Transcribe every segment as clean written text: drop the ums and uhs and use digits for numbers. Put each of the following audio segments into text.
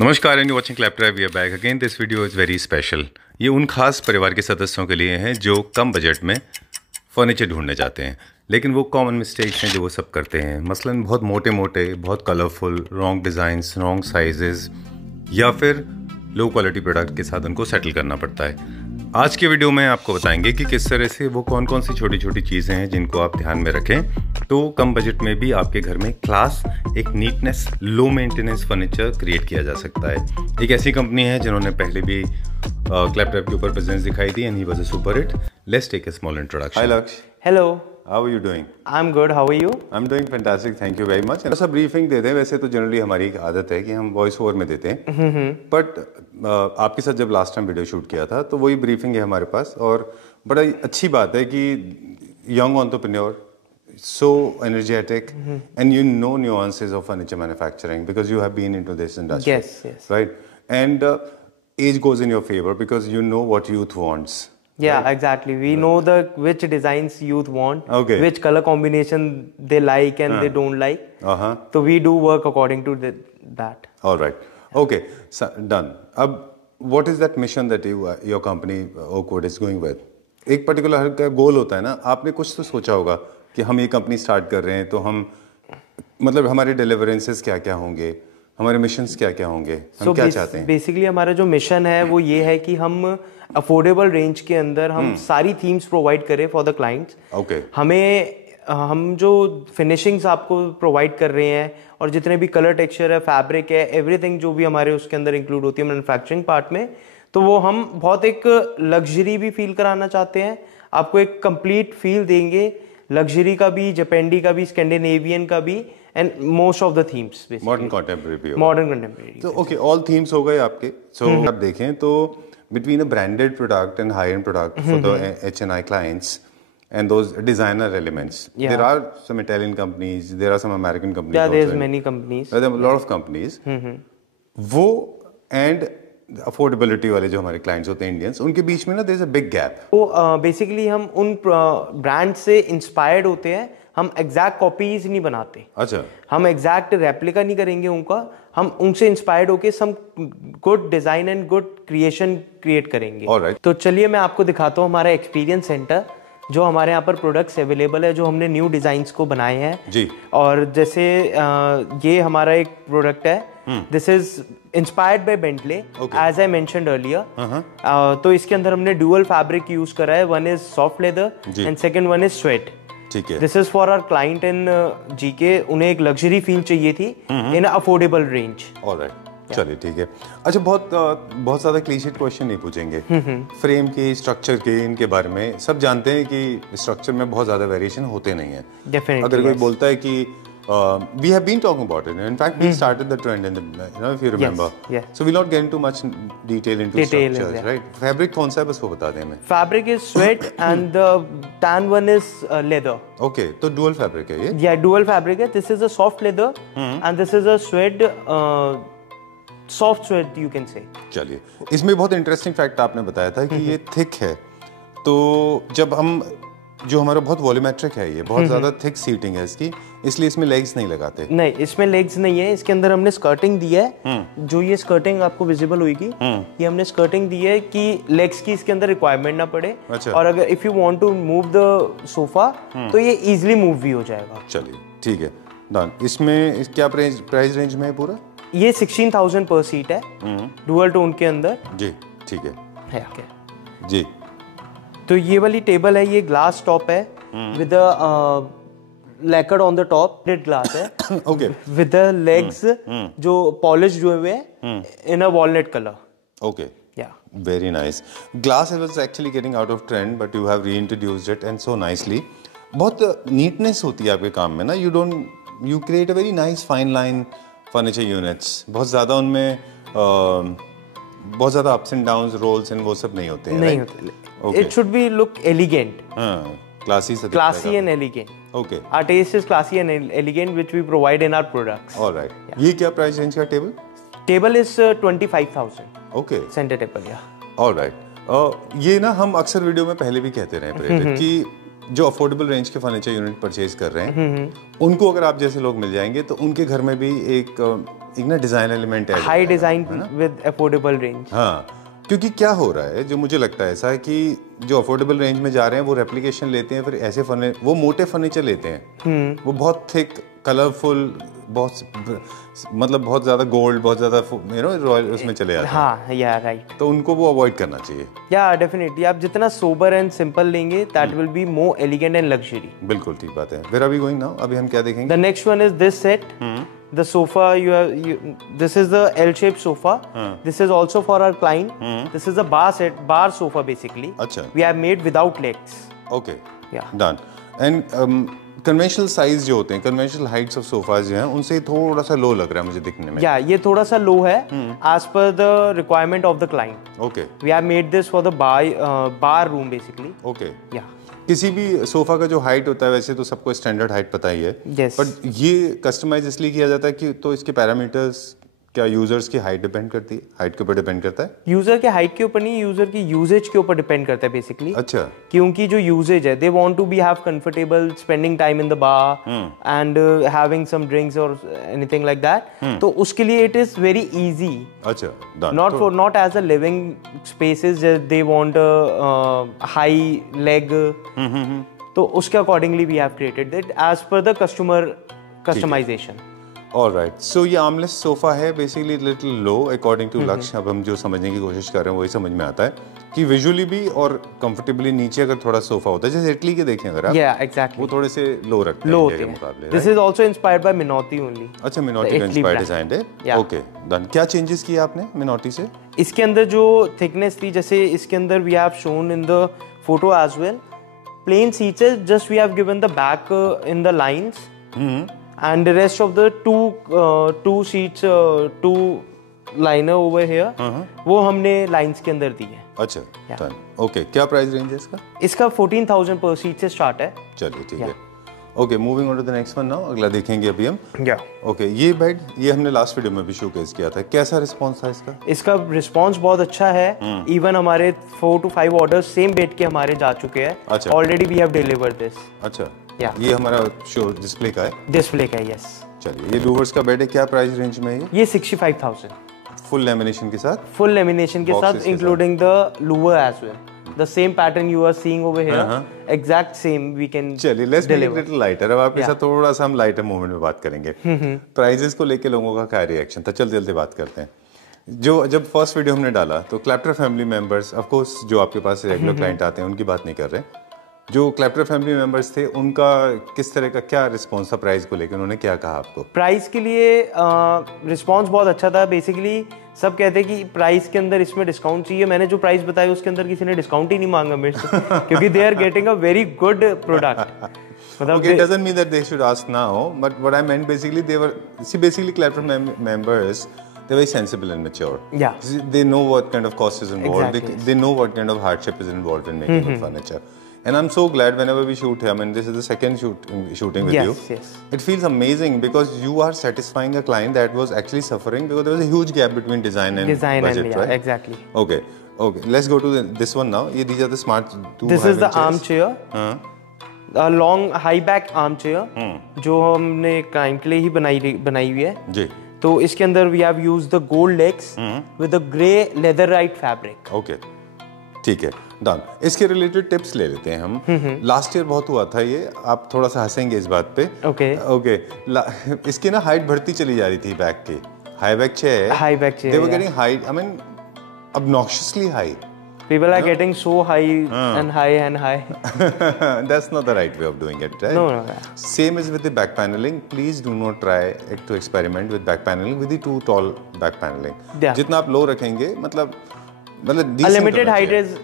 नमस्कार and watching Claptrap, we are back again. This video is very special. ये उन खास परिवार के सदस्यों के लिए हैं जो कम बजट में फर्नीचर ढूंढने जाते हैं, लेकिन वो कॉमन मिस्टेक्स हैं जो वो सब करते हैं। मसलन बहुत मोटे मोटे, बहुत colourful, wrong designs, wrong sizes, या फिर लो क्वालिटी प्रोडक्ट के साथ उनको सेटल करना पड़ता है। आज के वीडियो में आपको बताएंगे कि किस तरह से वो कौन कौन सी छोटी छोटी चीज़ें हैं जिनको आप ध्यान में रखें तो कम बजट में भी आपके घर में क्लास, एक neatness, low maintenance furniture create किया जा सकता है। एक ऐसी कंपनी है जिन्होंने पहले भी क्लैपटॉप के ऊपर प्रेजेंस दिखाई दी and he was a super hit. Let's take a small introduction. Hi Lakshya. Hello, how are you doing? I am good, how are you? I am doing fantastic, thank you very much. ऐसा briefing दे दें, वैसे तो generally हमारी एक आदत है कि हम वॉइस ओवर में देते हैं, बट आपके साथ जब लास्ट टाइम वीडियो शूट किया था तो वही ब्रीफिंग है हमारे पास। और बड़ा अच्छी बात है कि young entrepreneur, so energetic, and you know nuances of furniture manufacturing because you have been into this industry. Yes. Right? And age goes in your favor because you know what youth wants. Yeah, right? exactly. We know which designs youth want, Okay. which color combination they like and they don't like. So we do work according to that. All right. Okay. So, done. अब what is that mission that your company Oakwood is going with? एक particular का गोल होता है ना, आपने कुछ तो सोचा होगा कि हम ये कंपनी स्टार्ट कर रहे हैं तो हम मतलब हमारे डिलीवरेंसेस क्या क्या होंगे, हमारे मिशंस क्या क्या होंगे, हम क्या चाहते हैं? बेसिकली हमारा जो मिशन है वो ये है कि हम अफोर्डेबल रेंज के अंदर हम सारी थीम्स प्रोवाइड करें फॉर द क्लाइंट्स। ओके। हम जो फिनिशिंग्स आपको प्रोवाइड कर रहे हैं और जितने भी कलर टेक्सचर है, फैब्रिक है, एवरीथिंग जो भी हमारे उसके अंदर इंक्लूड होती है मैन्युफैक्चरिंग पार्ट में, तो वो हम बहुत एक लग्जरी भी फील कराना चाहते हैं। आपको एक कंप्लीट फील देंगे, लग्जरी का भी, जापानी का भी, स्कैंडिनेवियन का भी, and most of the themes modern contemporary. Modern contemporary. तो ओके, ऑल थीम्स हो गए आपके। सो आप देखें तो between a branded product and high and product for the H&I clients and those designer elements, there are some Italian companies, there are some American companies. Yeah, there's many companies. There are a lot of companies. वो and affordability वाले जो हमारे clients होते हैं Indians, उनके बीच में ना there is a big gap. तो बेसिकली हम उन ब्रांड से इंस्पायर्ड होते हैं, हम एग्जैक्ट कॉपीज नहीं बनाते। अच्छा। हम एग्जैक्ट रेप्लिका नहीं करेंगे उनका, हम उनसे इंस्पायर्ड होके some good design and good creation create करेंगे। Alright. तो चलिए मैं आपको दिखाता हूँ हमारा एक्सपीरियंस सेंटर, जो हमारे यहाँ पर प्रोडक्ट्स अवेलेबल है, जो हमने न्यू डिजाइन्स को बनाए हैं जी। और जैसे ये हमारा एक प्रोडक्ट है, this is inspired by Bentley, as I mentioned earlier. तो इसके अंदर हमने डुअल फैब्रिक यूज करा है, one is soft leather and second one is suede. ठीक है। This is for our client in GK, उन्हें एक लग्जरी फील चाहिए थी इन अफोर्डेबल रेंज। ऑलराइट, चलिए ठीक है। अच्छा, बहुत ज्यादा क्लीशेड क्वेश्चन नहीं पूछेंगे। फ्रेम के, स्ट्रक्चर के, इनके बारे में सब जानते हैं कि स्ट्रक्चर में बहुत ज्यादा वेरिएशन होते नहीं है। डेफिनेटली। अगर कोई बोलता है कि we have been talking about it. In fact, we started the trend in the, if you remember. Yes. So we'll not get into much detail into structures, right? Fabric कौन सा है बस वो बता दें हमें। Fabric is sweat and the tan one is leather. Okay, तो dual fabric है ये? Yeah, dual fabric है. This is a soft leather and this is a sweat, soft sweat you can say. चलिए, इसमें बहुत इंटरेस्टिंग फैक्ट आपने बताया था कि ये थिक है। तो जब हम जो हमारा बहुत वॉल्यूमेट्रिक है, ये बहुत ज्यादा थिक सीटिंग है इसकी, इसलिए इसमें लेग्स नहीं लगाते। नहीं, इसमें लेग्स नहीं है। इसके अंदर हमने स्कर्टिंग दी है, जो ये स्कर्टिंग आपको विजिबल होगी, ये हमने स्कर्टिंग दी है कि लेग्स की इसके अंदर रिक्वायरमेंट ना पड़े। अच्छा। और अगर if you want to move the sofa तो ये इजीली मूव भी हो जाएगा। चलिए ठीक है, डन। इसमें क्या प्राइस रेंज में है पूरा? ये 16,000 पर सीट है, डुअल टोन के अंदर। जी ठीक है जी। तो ये वाली टेबल है, ये ग्लास टॉप है with lacquered on the top, glass है। ओके। विद द लेग्स जो पॉलिश हुए हैं in a walnut colour. Okay, yeah very nice. Glass was actually getting out of trend but you have reintroduced it and so nicely. बहुत neatness होती है आपके काम में ना, you create a very nice fine line furniture units. बहुत ज़्यादा उनमें बहुत ज़्यादा ups and downs, roles and वो सब नहीं होते हैं। नहीं होते। It should be look elegant, classy and elegant. Okay. Our taste is classy and elegant, which we provide in our products. All right. ये क्या प्राइस रेंज का table? Table is 25,000. Okay. Center table, yeah. All right. ये ना हम अक्सर video में पहले भी कहते रहे कि जो अफोर्डेबल रेंज के फर्नीचर यूनिट परचेज कर रहे हैं उनको अगर आप जैसे लोग मिल जाएंगे तो उनके घर में भी एक ना डिजाइन एलिमेंट है, high design with affordable range. हाँ, क्योंकि क्या हो रहा है, जो मुझे लगता है ऐसा है कि जो अफोर्डेबल रेंज में जा रहे हैं वो रेप्लिकेशन लेते हैं, फिर ऐसे वो मोटे फर्नीचर लेते हैं, वो बहुत थिक, कलरफुल, मतलब बहुत ज्यादा गोल्ड, बहुत ज्यादा रॉयल उसमें चले जाते हैं। हाँ, या राइट। तो उनको वो अवॉइड करना चाहिए। या डेफिनेटली आप जितना सोबर एंड सिंपल लेंगे that will be more elegant and luxury. बिल्कुल ठीक बात है। फिर अभी गोइंग नाउ, अभी हम क्या देखेंगे? The next one is this set. The sofa this is the L-shaped sofa. This is also for our client. This is a bar sofa basically. अच्छा। We have made without legs. Okay. Yeah. Done. And conventional size जो होते हैं, conventional Heights of sofas जो हैं, उनसे थोड़ा सा लो लग रहा है मुझे दिखने में। या ये थोड़ा सा लो है as per the requirement of the client. Okay. We have made this for the bar room basically. Okay. Yeah. किसी भी सोफा का जो हाइट होता है वैसे तो सबको स्टैंडर्ड हाइट पता ही है, बट ये कस्टमाइज इसलिए किया जाता है कि तो इसके पैरामीटर्स क्या यूजर्स की हाइट डिपेंड करती है, हाइट के ऊपर डिपेंड करता है? यूजर के हाइट के ऊपर नहीं, यूजर की यूजेज के ऊपर डिपेंड करता है बेसिकली। अच्छा। क्योंकि जो यूजेज है, they want to be have comfortable spending time in the bar and having some drinks और एनीथिंग लाइक दैट, तो उसके लिए इट इज वेरी इजी। अच्छा। Not as a living spaces, they want high leg, तो उसके accordingly we have created that as per the customer customisation. Alright, so ये armless sofa है basically, little low according to Lakshya. अब हम जो समझने की कोशिश कर रहे हैं वही समझ में आता है कि विजुअली भी और कंफर्टेबली नीचे अगर थोड़ा सोफा होता है, जैसे इटली के देखें अगर आप, exactly. वो थोड़े से लो रखते हैं इंडिया के मुकाबले। This is also inspired by Minotti only. अच्छा, मिनोटी का इंस्पायर्ड डिजाइन है। Okay, done. क्या चेंजेस किए आपने मिनोटी से? इसके अंदर जो थिकनेस थी, जैसे इसके अंदर we have shown in the photo as well, plain seats है, just we have given the back in the lines and the rest of the two seats, two liner over here, वो हमने lines के अंदर दी है। अच्छा, done. Okay, क्या price range है इसका? इसका 14,000 पर सीट से स्टार्ट है। चलिए ठीक है। Okay, moving on to the next one now. अगला देखेंगे अभी हम। या ओके, ये बेड ये हमने लास्ट वीडियो में भी शोकेस किया था, कैसा रिस्पांस था इसका? इसका रिस्पांस बहुत अच्छा है। इवन हमारे 4 to 5 ऑर्डर्स सेम बेड के हमारे जा चुके हैं। अच्छा। Already we have delivered this. अच्छा, ये हमारा शो डिस्प्ले का है? डिस्प्ले का है, यस। चलिए, ये लूवर्स का बेड है, क्या प्राइस रेंज में है ये? 65,000 फुल लेमिनेशन के साथ? फुल लेमिनेशन के साथ, including the louver as well. The same pattern you are seeing over here, exact same we can. चलिए, let's make it little lighter। अब आपके साथ थोड़ा सा हम लाइटर मूवमेंट में बात करेंगे। प्राइजेस को लेके लोगों का क्या रिएक्शन था, चलते चलते बात करते हैं। जब फर्स्ट वीडियो हमने डाला तो क्लैप्टर फैमिली मेंबर्स, ऑफ कोर्स जो आपके पास रेगुलर क्लाइंट आते हैं उनकी बात नहीं कर रहे, जो क्लैप्टर फैमिली मेंबर्स थे उनका किस तरह का क्या रिस्पॉन्स था प्राइस को लेकर, उन्होंने क्या कहा आपको? प्राइस के लिए रिस्पॉन्स बहुत अच्छा था। बेसिकली सब कहते हैं कि प्राइस के अंदर इसमें डिस्काउंट चाहिए। मैंने जो प्राइस बताया उसके अंदर किसी ने डिस्काउंट ही नहीं मांगा मेरे से क्योंकि they are getting a very good product. Okay, it doesn't mean that they should ask now, but what I meant basically, basically Clapper members, they're very sensible and mature. Yeah. They know what kind of cost is involved. Exactly. They know what kind of hardship is involved in making good furniture. And I'm so glad whenever we shoot here, I mean, this is the second shooting with you. Yes. It feels amazing because you are satisfying a client that was actually suffering because there was a huge gap between design and budget, right? Exactly. Okay. Let's go to this one now. These are the smart two. This is the armchair. A long high back armchair जो हमने client के लिए ही बनाई हुई है जी। तो इसके अंदर we have used the gold legs with a grey leatherite fabric. Okay. ठीक है, डन। इसके रिलेटेड टिप्स ले लेते हैं हम। लास्ट ईयर बहुत हुआ था ये, आप थोड़ा सा हंसेंगे इस बात पे। ओके। इसकी ना हाइट बढ़ती चली जा रही थी बैक की। High back chair they were getting high, I mean obnoxiously high. People are getting so high and high and high. That's not the right way of doing it, right? No. Same is with the back paneling. Please do not try to experiment with back paneling with the too tall back paneling. जितना आप low रखेंगे, मतलब limited height is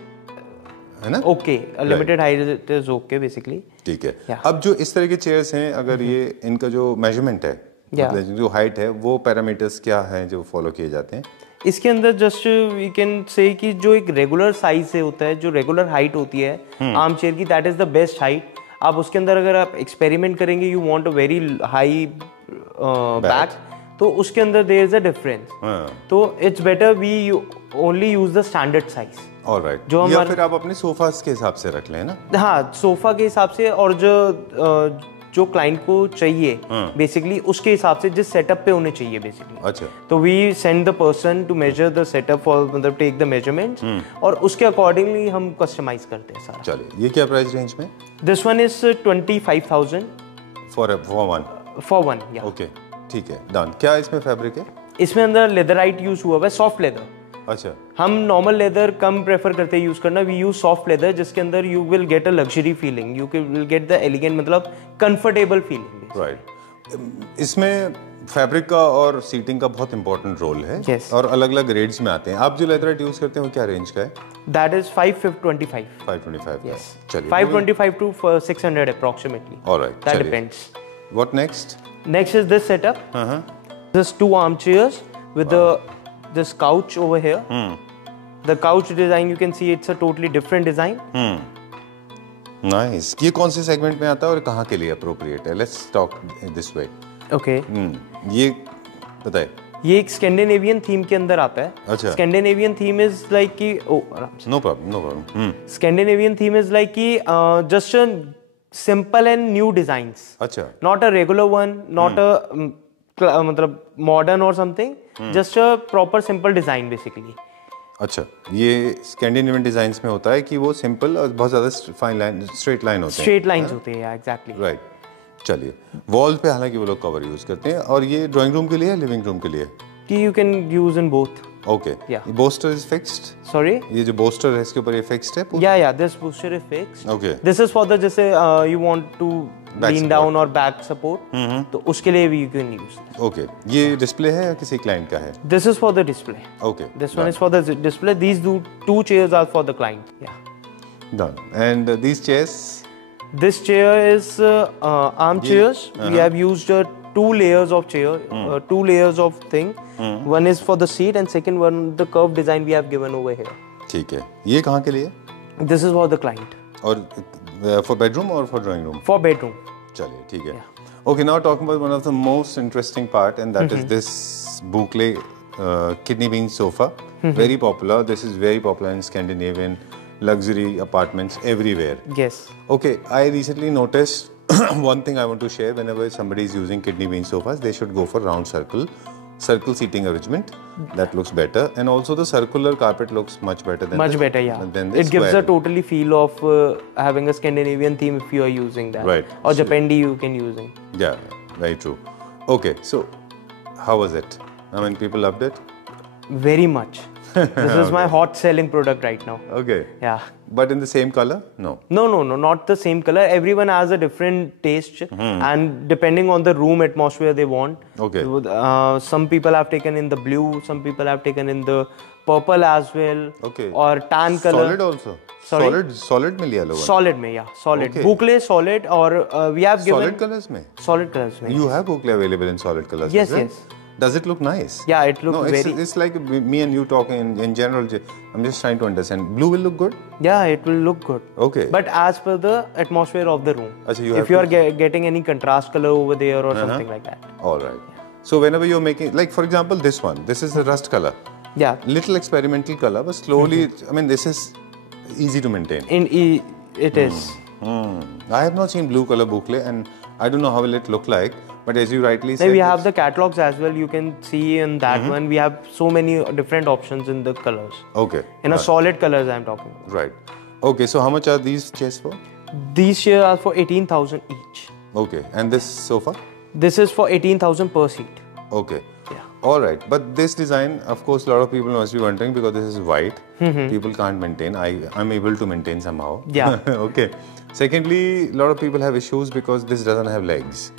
है ना? Okay, limited height is okay basically. ठीक है। अब जो इस तरह के चेयर्स हैं, अगर ये इनका जो मेजरमेंट है, मतलब जो हाइट है, वो पैरामीटर्स क्या हैं जो फॉलो किए जाते हैं? इसके अंदर जस्ट वी कैन से कि जो एक रेगुलर साइज से होता है, जो रेगुलर हाइट होती है आर्म चेयर की, that is the best height. आप उसके अंदर अगर आप एक्सपेरिमेंट करेंगे, you want a very high back, तो उसके अंदर देयर इज अ डिफरेंस। तो it's better we only use the standard size. Alright, जो या हमारे फिर आप अपने सोफास के हिसाब से रख लें ना। हाँ, सोफा के हिसाब से, और जो क्लाइंट को चाहिए बेसिकली उसके हिसाब से जिस सेटअप पे होने चाहिए बेसिकली। अच्छा, तो we send the person to measure the setup for, मतलब टेक द मेजरमेंट्स, और उसके अकॉर्डिंगली हम कस्टमाइज करते हैं सारा। चलिए, ये क्या प्राइस रेंज में? This one is 25,000 for one? For one, या। ओके, ठीक है, डन। क्या इसमें फैब्रिक है? इसमें अंदर लेदराइट यूज हुआ हुआ है, सॉफ्ट लेदर। अच्छा, हम नॉर्मल लेदर कम प्रेफर करते हैं यूज करना, वी यूज सॉफ्ट लेदर, जिसके अंदर you will get a luxury feeling, you will get the elegant, मतलब कंफर्टेबल फीलिंग। राइट। इसमें फैब्रिक का और सीटिंग का बहुत इंपॉर्टेंट रोल है। Yes. और अलग अलग रेट्स में आते हैं। आप जो लेदराइट यूज करते हैं वो क्या रेंज का है? That is 525। 525। Yes. चलिए, 525 to 600 approximately. ऑलराइट, That चलिए। depends. What next? Next is this setup. This two armchairs with this couch over here. The couch design, you can see it's a totally different design. Nice. ये कौन से segment में आता है और कहाँ के लिए अप्रोप्रिएट है? Let's talk this way. Okay. ये बताए। ये एक स्कैंडिनेवियन थीम के अंदर आता है। अच्छा। स्कैंडिनेवियन थीम इज लाइक कि आराम से। No problem, no problem. Scandinavian theme is like कि just a simple and new designs, अच्छा, not a regular one, not a मतलब modern or something, just a proper simple design basically. अच्छा, ये Scandinavian designs में होता है कि वो सिंपल और बहुत ज्यादा फाइन लाइन, स्ट्रेट लाइन होते हैं। Straight lines होते हैं, एग्जैक्टली। राइट। चलिए, वॉल पे हालांकि वो लोग कवर यूज करते हैं। और ये ड्राइंग रूम के लिए, लिविंग रूम के लिए? कि you can use in both. Okay, Yeah. Booster is fixed? Sorry? ये जो बोस्टर है इसके ऊपर ये फिक्स्ड है? Yeah, this booster is fixed. Okay, This is for the जैसे you want to Back lean support. down और back support, तो उसके लिए भी you can use. ओके। ये डिस्प्ले है या किसी क्लाइंट का है? This is for the display. Okay, This one is for the display. These two chairs are for the client. Yeah. Done. And these chairs? This chair is arm chairs. We have used two layers of chair, two layers of thing. One is for the seat and second one the curved design we have given over here. ठीक है। ये कहाँ के लिए? This is for the client. और for bedroom और for drawing room? For bedroom. चलिए, ठीक है। Okay, now talking about one of the most interesting part and that is this boucle kidney bean sofa. Very popular. This is very popular in Scandinavian luxury apartments everywhere. Yes. Okay, I recently noticed one thing I want to share. Whenever somebody is using kidney bean sofas, they should go for round circle seating arrangement. That looks better, and also the circular carpet looks much better than Much better, yeah. than the It gives a square. totally feel of having a Scandinavian theme if you are using that. Right. Or Japandi you can using. Yeah, very true. Okay, so how was it? I mean, people loved it. Very much. This is my hot selling product right now. Okay, Yeah. but in the same color? No. No, not the same color. Everyone has a different taste, and depending on the room atmosphere they want. Okay. Some people have taken in the blue, some people have taken in the purple as well. Okay. Or tan color. Solid also. Sorry? Solid में लिया लोगों ने? Solid में, yeah, solid. Okay. Boucle solid, or we have given Solid colors में? solid colors में. You have boucle available in solid colors? Yes, is it? yes. Does it look nice? Yeah, it looks No, very. it's like me and you talking in general. I'm just trying to understand. Blue will look good? Yeah, it will look good. Okay. But as per the atmosphere of the room. Achha, you if have you to- are getting any contrast color over there or something like that. All right. So whenever you're making, like for example, this one. This is the rust color. Yeah. Little experimental color, but slowly. I mean, this is easy to maintain. It is. I have not seen blue color boucle, and I don't know how will it look like. But as you rightly Then said, we have the catalogs as well. You can see in that one. We have so many different options in the colors. okay. In a solid colors, I'm talking about. Right. Okay. So how much are these chairs for? These chairs are for 18,000 each. Okay. And this sofa? This is for 18,000 per seat. Okay. Yeah. All right, but this design, of course, a lot of people must be wondering because this is white. People can't maintain. I'm able to maintain somehow. Yeah. Okay. Secondly, a lot of people have issues because this doesn't have legs.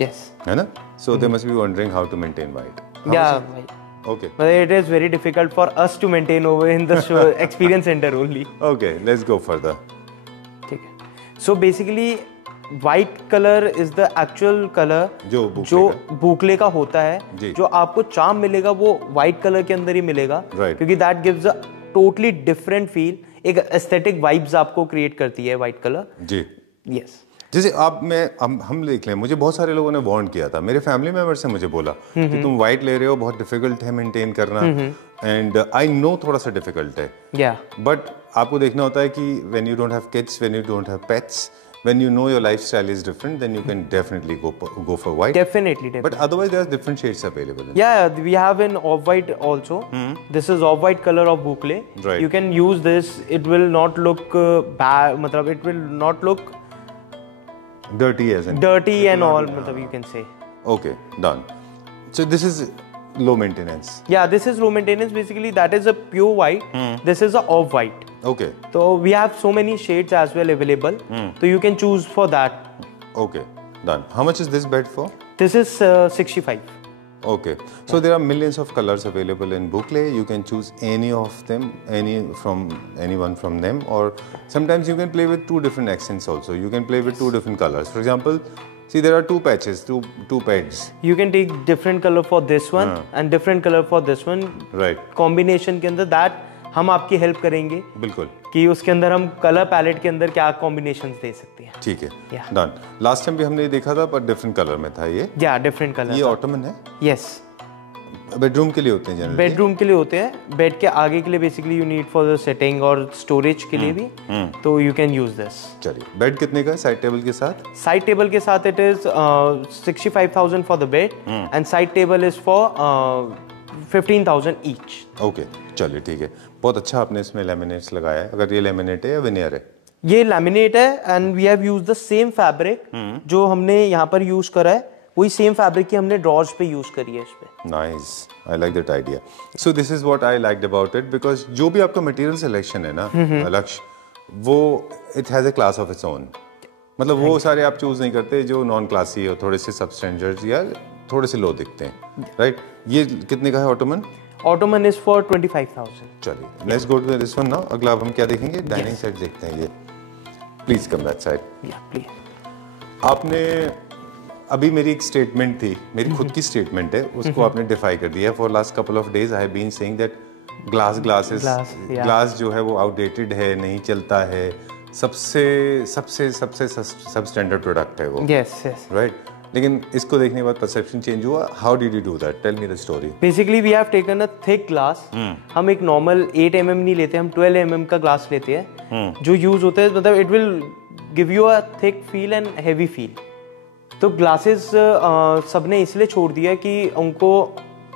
Yes. है ना? So they must be wondering how to maintain white. How Yeah. is it? Okay. But it is very difficult for us to maintain over in the show experience center only. Okay. Let's go further. ठीक है. So basically, white color is the actual color जो boucle जो का। बूकले का होता है. जी। जो आपको चार्म मिलेगा वो white color के अंदर ही मिलेगा. Right. क्योंकि that gives a totally different feel. एक aesthetic vibes आपको create करती है white color. जी. Yes. जैसे आप मैं हम देख लें, मुझे बहुत सारे लोगों ने वार्न किया था, मेरे फैमिली मेंबर से मुझे बोला कि तुम वाइट ले रहे हो, बहुत डिफिकल्ट है मेंटेन करना, एंड आई नो थोड़ा सा डिफिकल्ट है, बट आपको देखना होता है कि when you don't have kids, when you don't have pets, when you know your lifestyle is different, then you can definitely go for white. Definitely. But otherwise, there's different shades available. Yeah, we have an off-white also. This is off-white color of boucle. Right. You can use this. It will not look bad. मतलब it will not look dirty as in dirty and all. मतलब you can say. Okay, done. So this is low maintenance. Yeah, this is low maintenance. Basically, that is a pure white. This is a off-white. Okay. So we have so many shades as well available. So you can choose for that. Okay, done. How much is this bed for? This is 65. Okay. So there are millions of colors available in boucle. You can choose any of them, anyone from them, or sometimes you can play with two different accents also. You can play with two different colors. For example, see there are two patches, two pads. You can take different color for this one and different color for this one. Right. Combination के अंदर that हम आपकी help करेंगे बिल्कुल कि उसके अंदर हम कलर पैलेट के अंदर क्या कॉम्बिनेशंस दे सकते हैं। ठीक है, डन। लास्ट टाइम भी हमने देखा था पर डिफरेंट कलर में था ये। या डिफरेंट कलर। ये ऑटोमन है? यस। बेडरूम के लिए होते हैं जनरली? बेडरूम के लिए होते हैं, बेड के आगे के लिए basically you need for the setting और स्टोरेज के लिए भी, तो यू कैन यूज दिस। चलिए, बेड कितने का है साइड टेबल के साथ? साइड टेबल के साथ it is 65,000 for the bed and side table is for 15,000 each. Okay, चलिए ठीक है। बहुत अच्छा आपने इसमें लैमिनेट्स लगाया है। अगर ये लैमिनेट है या विनियर है? ये लैमिनेट है and we have used the same fabric जो हमने यहाँ पर यूज करा है, वही सेम फैब्रिक की हमने ड्रॉर्स पे यूज करी है इस पे। Nice, I like that idea. So this is what I liked about it, because जो भी आपका मटेरियल सिलेक्शन है ना लक्ष्य, वो it has a class of its own. मतलब वो सारे आप चूज नहीं करते जो नॉन क्लासी हो, थोड़े से सबस्टैंडर्ड या थोड़े से लो दिखते हैं, राइट? ये कितने का है ऑटोमन? Ottoman is for 25,000। चलिए, let's go to this one now. अगला अब हम क्या देखेंगे? डाइनिंग सेट देखते हैं। ये प्लीज कम दैट साइड। या प्लीज। आपने अभी मेरी एक स्टेटमेंट थी, मेरी खुद की स्टेटमेंट है, उसको आपने डिफाई कर दिया। For last couple of days I have been saying that glass जो है वो आउटडेटेड है, नहीं चलता है, सबसे सबसे सबसे सब स्टैंडर्ड प्रोडक्ट है वो। Yes yes, right. लेकिन इसको देखने के बाद परसेप्शन चेंज हुआ। How did you do that? Tell me the story. Basically we have taken a thick glass. हम एक नॉर्मल 8 mm नहीं लेते, हम 12 mm का ग्लास लेते हैं जो यूज होता है, मतलब it will give you a thick feel and heavy feel. तो ग्लासेस सबने इसलिए छोड़ दिया कि उनको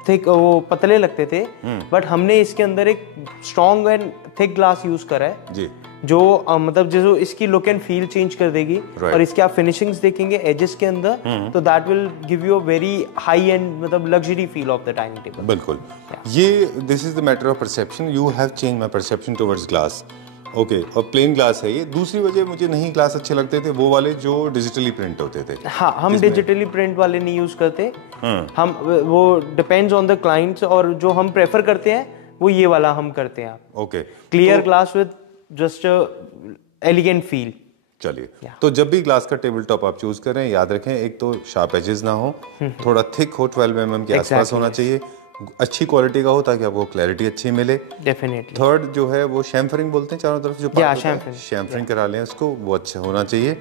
थिक वो पतले लगते थे, बट हमने इसके अंदर एक strong and thick glass use करा है जी, जो मतलब जो इसकी लुक एंड फील चेंज कर देगी। और इसके आप फिनिशिंग्स देखेंगे एजेस के अंदर, तो that will give you a very high and मतलब luxury feel of the dining table. बिल्कुल, ये this is the matter of perception. You have change my perception towards glass. Okay, और प्लेन ग्लास है ये। दूसरी वजह मुझे नहीं ग्लास अच्छे लगते थे, वो वाले जो डिजिटली प्रिंट होते थे। हाँ, हम डिजिटली प्रिंट वाले नहीं यूज करते। हम वो डिपेंड्स ऑन द क्लाइंट्स, और जो हम प्रेफर करते हैं वो ये वाला हम करते हैं। Okay, clear glass with just elegant feel. चलिए, तो जब भी ग्लास का टेबल टॉप आप चूज करें, याद रखें एक तो शार्प एजेस ना हो, थोड़ा थिक हो, 12 mm के आसपास होना चाहिए, अच्छी क्वालिटी का हो ताकि आपको क्लैरिटी अच्छी मिले। डेफिनेटली। थर्ड जो है वो शैम्फरिंग बोलते हैं चारों तरफ, जो शैम्फरिंग करा लें उसको, वो अच्छा होना चाहिए।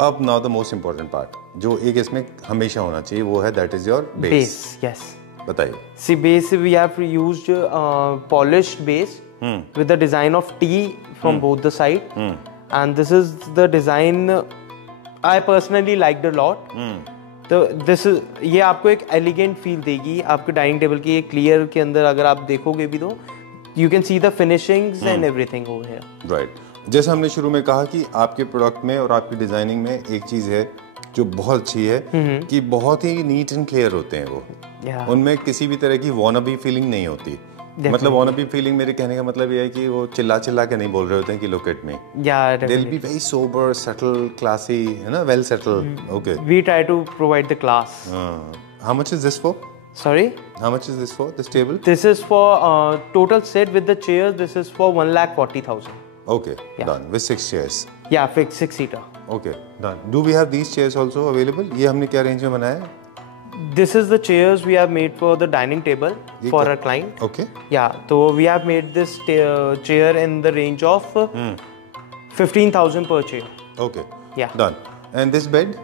अब now the most important part जो एक इसमें हमेशा होना चाहिए, वो है that is your base. Yes, बताइए। See base we have used polished base with the design of T from both the side, and this is the design I personally liked a lot. तो this is, ये आपको एक elegant feel देगी आपके dining table की। Clear के अंदर अगर आप देखोगे भी तो you can see the finishings and everything over here. Right, जैसे हमने शुरू में कहा कि आपके प्रोडक्ट में और आपकी डिजाइनिंग में एक चीज है जो बहुत अच्छी है कि बहुत ही नीट एंड क्लियर होते हैं वो। उनमें किसी भी तरह की वॉनाबी फीलिंग नहीं होती। मतलब वॉनाबी फीलिंग मेरे कहने का मतलब ये है कि वो चिल्ला चिल्ला के नहीं बोल रहे होते हैं कि look at me. They will be very sober, subtle, classy, है ना, well settled. Okay, we try to provide the class. How much is this for? Sorry? How much is this for, this table? This is for total set with the chairs. This is for 1,40,000. Okay, done. With 6 chairs. Yeah, fixed 6-seater. Okay, done. Do we have these chairs also available? ये हमने क्या range में बनाया है? This is the chairs we have made for the dining table for a client. Okay. Yeah, so we have made this chair in the range of 15,000 per chair. Okay. Yeah. Done. And this bed?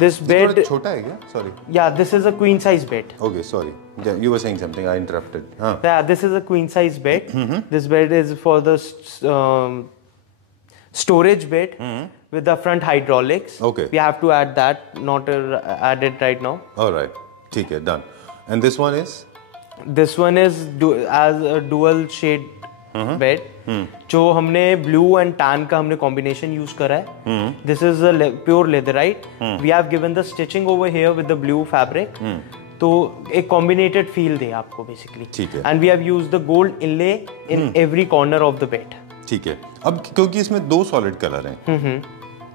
This bed, छोटा है क्या? Sorry. yeah, this is a queen size bed. Okay, sorry. Yeah, you were saying something. I interrupted. हाँ. Yeah, this is a queen size bed. This bed is for the storage bed with the front hydraulics. Okay. We have to add that, not add it right now. All right. ठीक है, done. And this one is? This one is as a dual shade bed. जो हमने blue and tan का हमने combination use करा है. This is pure leatherite. We have given the stitching over here with the blue fabric. तो एक combinated feel दे आपको बेसिकली. ठीक है. And we have used the gold inlay in every corner of the bed. ठीक है. अब क्योंकि इसमें दो सॉलिड कलर हैं,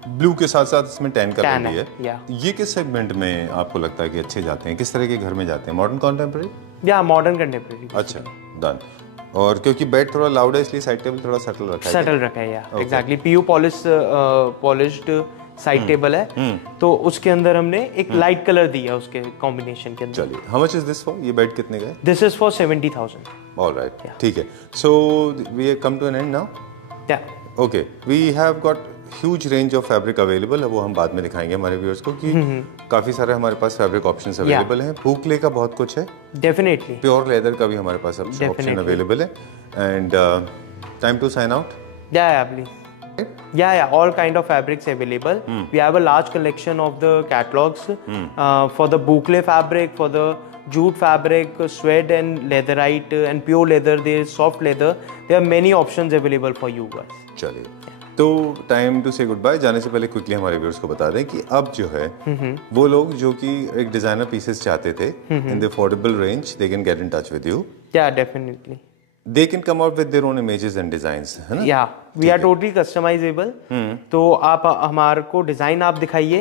ब्लू के साथ साथ इसमें टैन कलर भी है. ये किस सेगमेंट में आपको लगता है कि अच्छे जाते हैं? किस तरह के घर में जाते हैं? Modern contemporary? या मॉडर्न कंटेम्परेरी. अच्छा, डन. और क्योंकि बेड थोड़ा लाउड है इसलिए साइड टेबल थोड़ा सटल रखा है. सटल रखा है, yeah exactly. PU polished side table है. तो उसके अंदर हमने एक लाइट कलर दिया उसके कॉम्बिनेशन के अंदर. चलिए, how much is this for? ये बेड कितने का है? This is for 70,000. ऑलराइट, ठीक है. So we come to an end now. Yeah okay, we have got huge range of fabric available है. वो हम बाद में दिखाएंगे हमारे व्यूअर्स को कि काफी सारे हमारे पास फैब्रिक ऑप्शंस अवेलेबल हैं. हुक का बहुत कुछ है. डेफिनेटली. प्योर लेदर का भी हमारे पास ऑप्शन अवेलेबल है. And time to sign out. Yeah please. Yeah, all kind of fabrics available. We have a large collection of the catalogs for the boucle fabric, for the jute fabric, suede and leatherite and pure leather. There is soft leather. There are many options available for you guys. चलिए, तो time to से good bye. जाने से पहले quickly हमारे viewers को बता दें कि अब जो है वो लोग जो कि एक डिजाइनर पीसेस चाहते थे in the affordable range, they can get in touch with you. Yeah, definitely. They can come out with their own images and designs, है ना? Yeah, we are totally customizable. तो आप हमारे को डिजाइन आप दिखाइए,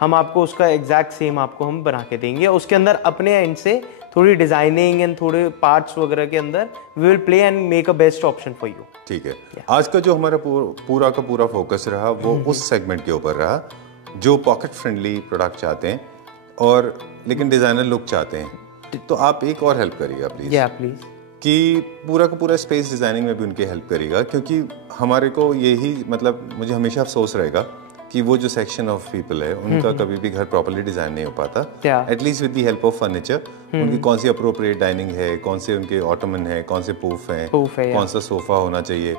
हम आपको उसका एग्जैक्ट सेम आपको हम बना के देंगे. उसके अंदर अपने एंड से थोड़ी डिजाइनिंग एंड थोड़े पार्ट्स वगैरह के अंदर we will play and make a best option for you. ठीक है. आज का जो हमारा पूरा का पूरा फोकस रहा वो उस सेगमेंट के ऊपर रहा जो पॉकेट फ्रेंडली प्रोडक्ट चाहते हैं और लेकिन डिजाइनर लुक चाहते हैं. तो आप एक और हेल्प करिएगा प्लीज. या प्लीज. कि पूरा का पूरा स्पेस डिजाइनिंग में भी उनकी हेल्प करेगा, क्योंकि हमारे को यही मतलब मुझे हमेशा अफसोस रहेगा कि वो जो सेक्शन ऑफ पीपल है उनका कभी भी घर प्रॉपर्ली डिजाइन नहीं हो पाता. At least with the help of furniture उनकी कौन सी अप्रोप्रिएट डाइनिंग है, कौन से उनके ऑटोमन है, कौन से पूफ है, कौन सा सोफा होना चाहिए,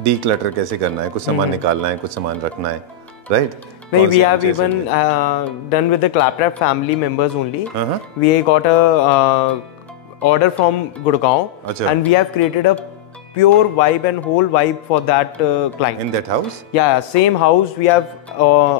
डी क्लटर कैसे करना है, कुछ सामान निकालना है, कुछ सामान रखना है, right? No, we have even done with the Claptrap family members only. We got a order from Gurgaon, and we have created a pure vibe and whole vibe for that client. In that house? Yeah, same house we have.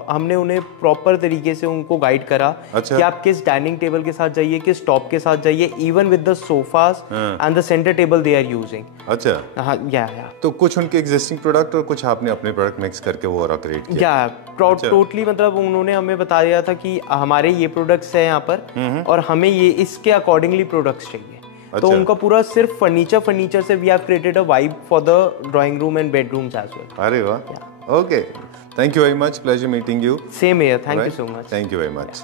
हमने उन्हें proper तरीके से उनको guide करा कि आप किस dining table के साथ जाइए, किस टॉप के साथ जाइए, even with the sofas and the centre table they are using. अच्छा. हाँ, या तो कुछ उनके एग्जिस्टिंग प्रोडक्ट और कुछ आपने अपने प्रोडक्ट मिक्स करके वो और क्रिएट किया. या टोटली मतलब उन्होंने हमें बता दिया था कि हमारे ये प्रोडक्ट्स हैं यहाँ पर और हमें ये इसके अकॉर्डिंगली प्रोडक्ट्स चाहिए. तो उनका पूरा सिर्फ फर्नीचर से we have created a vibe for the drawing room and bedrooms as well. अरे वाह. Okay, thank you very much. Pleasure meeting you. Same here. Thank you so much. Thank you very much.